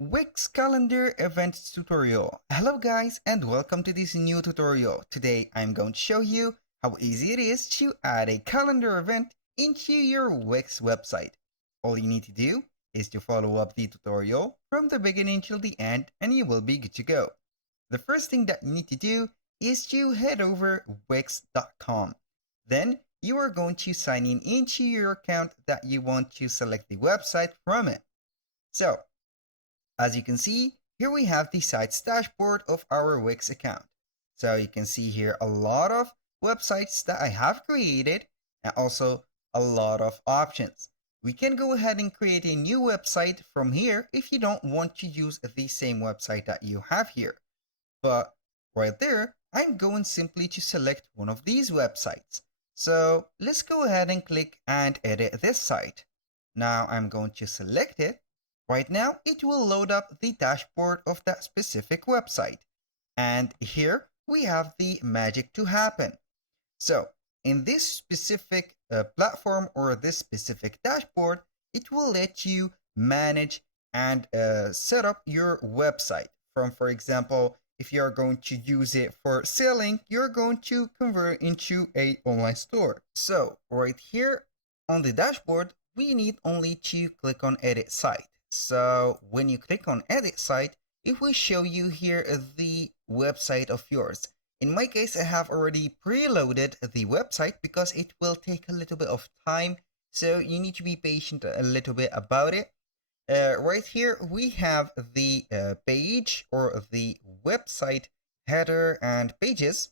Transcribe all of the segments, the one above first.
Wix calendar events tutorial. Hello guys and welcome to this new tutorial. Today I'm going to show you how easy it is to add a calendar event into your Wix website. All you need to do is to follow up the tutorial from the beginning till the end and you will be good to go. The first thing that you need to do is to head over wix.com. Then you are going to sign in into your account that you want to select the website from it. So as you can see, here we have the site's dashboard of our Wix account. So you can see here a lot of websites that I have created and also a lot of options. We can go ahead and create a new website from here if you don't want to use the same website that you have here. But right there, I'm going simply to select one of these websites. So let's go ahead and click and edit this site. Now I'm going to select it. Right now, it will load up the dashboard of that specific website. And here we have the magic to happen. So in this specific platform or this specific dashboard, it will let you manage and set up your website from, for example, if you're going to use it for selling, you're going to convert into a online store. So right here on the dashboard, we need only to click on edit site. So when you click on edit site, it will show you here the website of yours. In my case, I have already preloaded the website because it will take a little bit of time. So you need to be patient a little bit about it. Right here, we have the page or the website header and pages.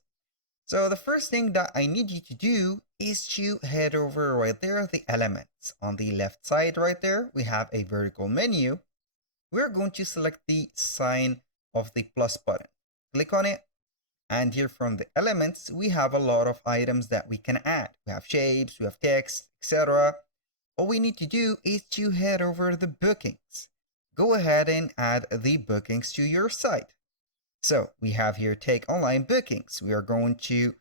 So the first thing that I need you to do is to head over right there, the elements. On the left side right there, we have a vertical menu. We're going to select the sign of the plus button. Click on it. And here from the elements, we have a lot of items that we can add. We have shapes, we have text, etc. All we need to do is to head over the bookings. Go ahead and add the bookings to your site. So we have here take online bookings. We are going to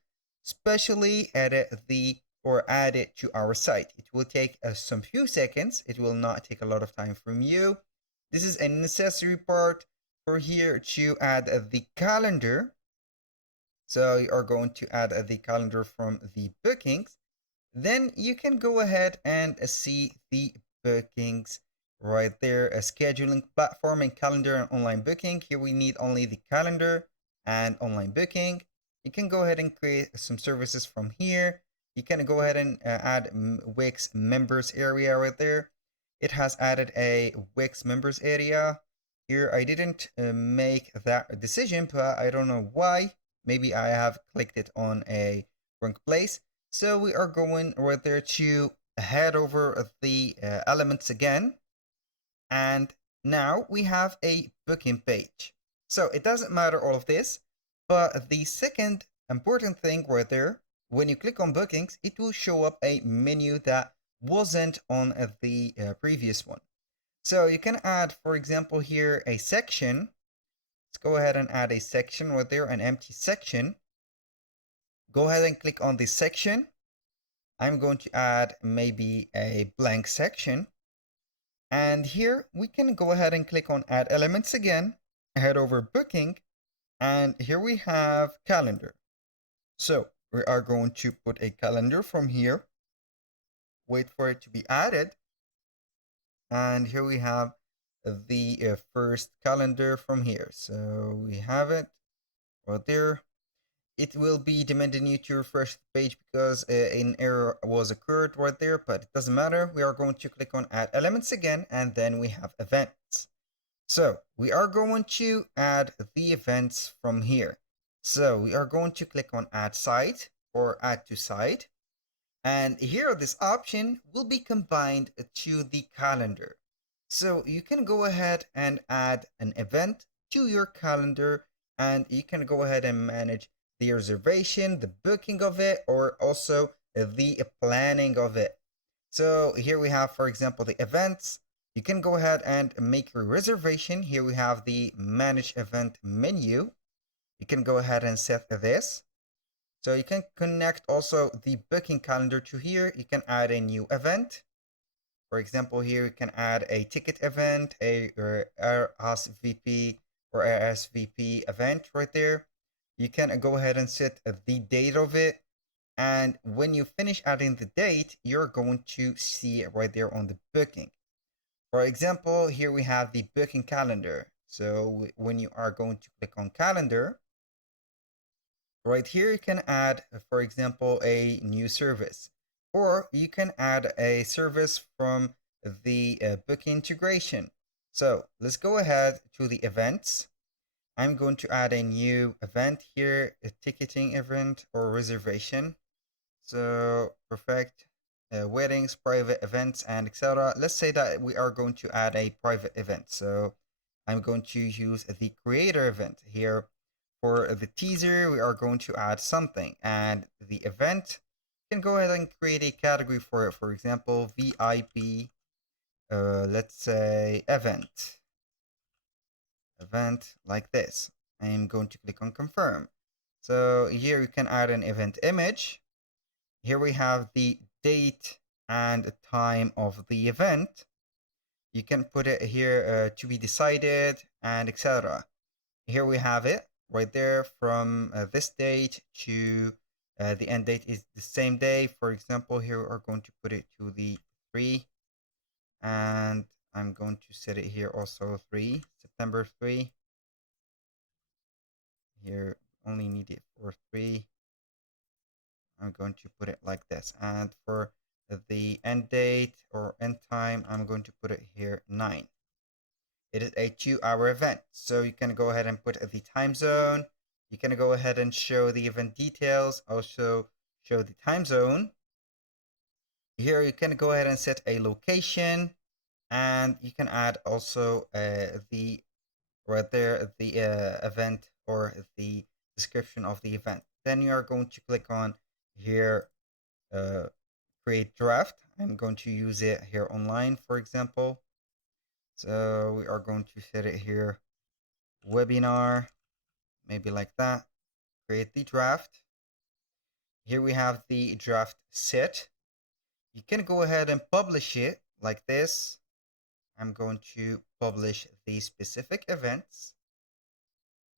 specially edit or add it to our site. It will take some few seconds. It will not take a lot of time from you. This is a necessary part for here to add the calendar. So you are going to add the calendar from the bookings. Then you can go ahead and see the bookings right there, a scheduling platform and calendar and online booking. Here we need only the calendar and online booking. You can go ahead and create some services from here. You can go ahead and add Wix members area right there. It has added a Wix members area. Here I didn't make that decision, but I don't know why. Maybe I have clicked it on a wrong place. So we are going right there to head over the elements again. And now we have a booking page. So it doesn't matter all of this, but the second important thing right there, when you click on bookings, it will show up a menu that wasn't on the previous one. So you can add, for example, here a section. Let's go ahead and add a section right there, an empty section. Go ahead and click on this section. I'm going to add maybe a blank section. And here we can go ahead and click on add elements again, head over booking, and here we have calendar. So we are going to put a calendar from here, wait for it to be added. And here we have the first calendar from here. So we have it right there. It will be demanding you to refresh the page because an error was occurred right there, but it doesn't matter. We are going to click on add elements again, and then we have events. So we are going to add the events from here. So we are going to click on add site or add to site. And here this option will be combined to the calendar. So you can go ahead and add an event to your calendar, and you can go ahead and manage the reservation, the booking of it, or also the planning of it. So here we have, for example, the events. You can go ahead and make your reservation. Here we have the manage event menu. You can go ahead and set this. So you can connect also the booking calendar to here. You can add a new event. For example, here you can add a ticket event, a RSVP or RSVP event right there. You can go ahead and set the date of it. And when you finish adding the date, you're going to see it right there on the booking. For example, here we have the booking calendar. So when you are going to click on calendar, right here you can add, for example, a new service. Or you can add a service from the booking integration. So let's go ahead to the events. I'm going to add a new event here, a ticketing event or reservation. So perfect. Weddings, private events, and etc. Let's say that we are going to add a private event. So I'm going to use the creator event here. For the teaser, we are going to add something, and the event, you can go ahead and create a category for it. For example, VIP, let's say event like this. I'm going to click on confirm. So here you can add an event image. Here we have the date and time of the event. You can put it here to be decided and etc. Here we have it right there from this date to the end date is the same day. For example, here we are going to put it to the 3, and I'm going to set it here also 3, September 3. Here only need it for 3. I'm going to put it like this. And for the end date or end time, I'm going to put it here 9. It is a 2-hour event. So you can go ahead and put the time zone. You can go ahead and show the event details, also show the time zone. Here you can go ahead and set a location, and you can add also the right there the event or the description of the event. Then you are going to click on here create draft. I'm going to use it here online, for example. So we are going to set it here webinar, maybe like that. Create the draft. Here we have the draft set. You can go ahead and publish it like this. I'm going to publish the specific events.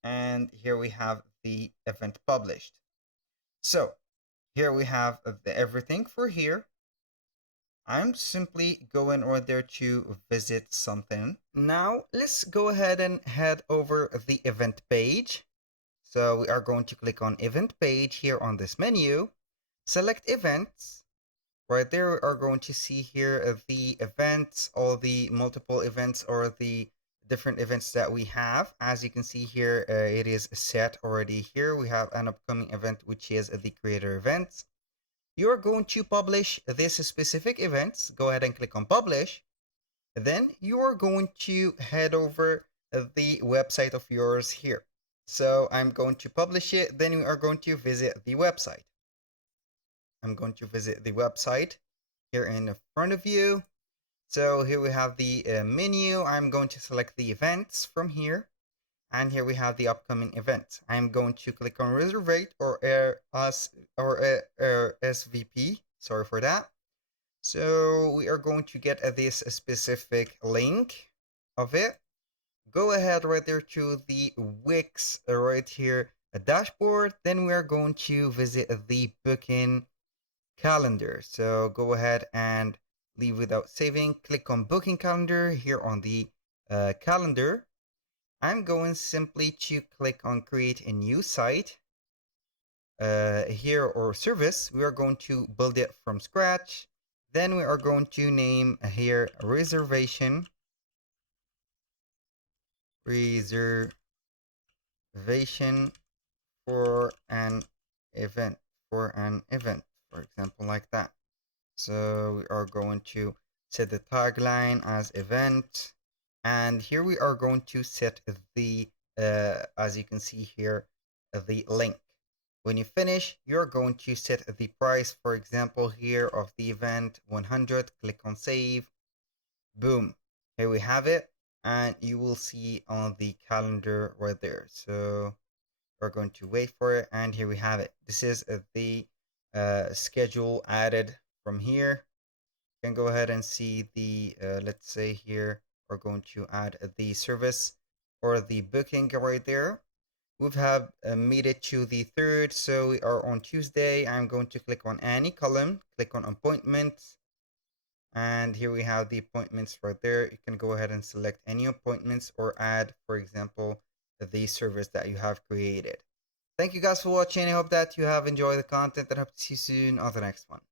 And here we have the event published. So here we have everything for here. I'm simply going over there to visit something. Now let's go ahead and head over the event page. So we are going to click on event page here on this menu, select events. Right there we are going to see here the events, all the multiple events or the different events that we have. As you can see here, it is set already here. We have an upcoming event, which is the creator events. You are going to publish this specific events. Go ahead and click on publish. Then you are going to head over the website of yours here. So I'm going to publish it. Then we are going to visit the website. I'm going to visit the website here in front of you. So here we have the menu. I'm going to select the events from here. And here we have the upcoming event. I'm going to click on reservate or SVP. Sorry for that. So we are going to get this specific link of it. Go ahead right there to the Wix right here, a dashboard. Then we are going to visit the booking calendar. So go ahead and leave without saving. Click on booking calendar here on the calendar. I'm going simply to click on create a new site here or service. We are going to build it from scratch. Then we are going to name here reservation for an event, for example, like that. So we are going to set the tagline as event. And here we are going to set the, as you can see here, the link. When you finish, you're going to set the price, for example, here of the event 100. Click on save. Boom. Here we have it. And you will see on the calendar right there. So we're going to wait for it. And here we have it. This is the schedule added from here. You can go ahead and see the, let's say here, we're going to add the service or the booking right there. We've have made it to the 3rd, so we are on Tuesday. I'm going to click on any column, click on appointments, and here we have the appointments right there. You can go ahead and select any appointments or add, for example, the service that you have created. Thank you guys for watching. I hope that you have enjoyed the content and hope to see you soon on the next one.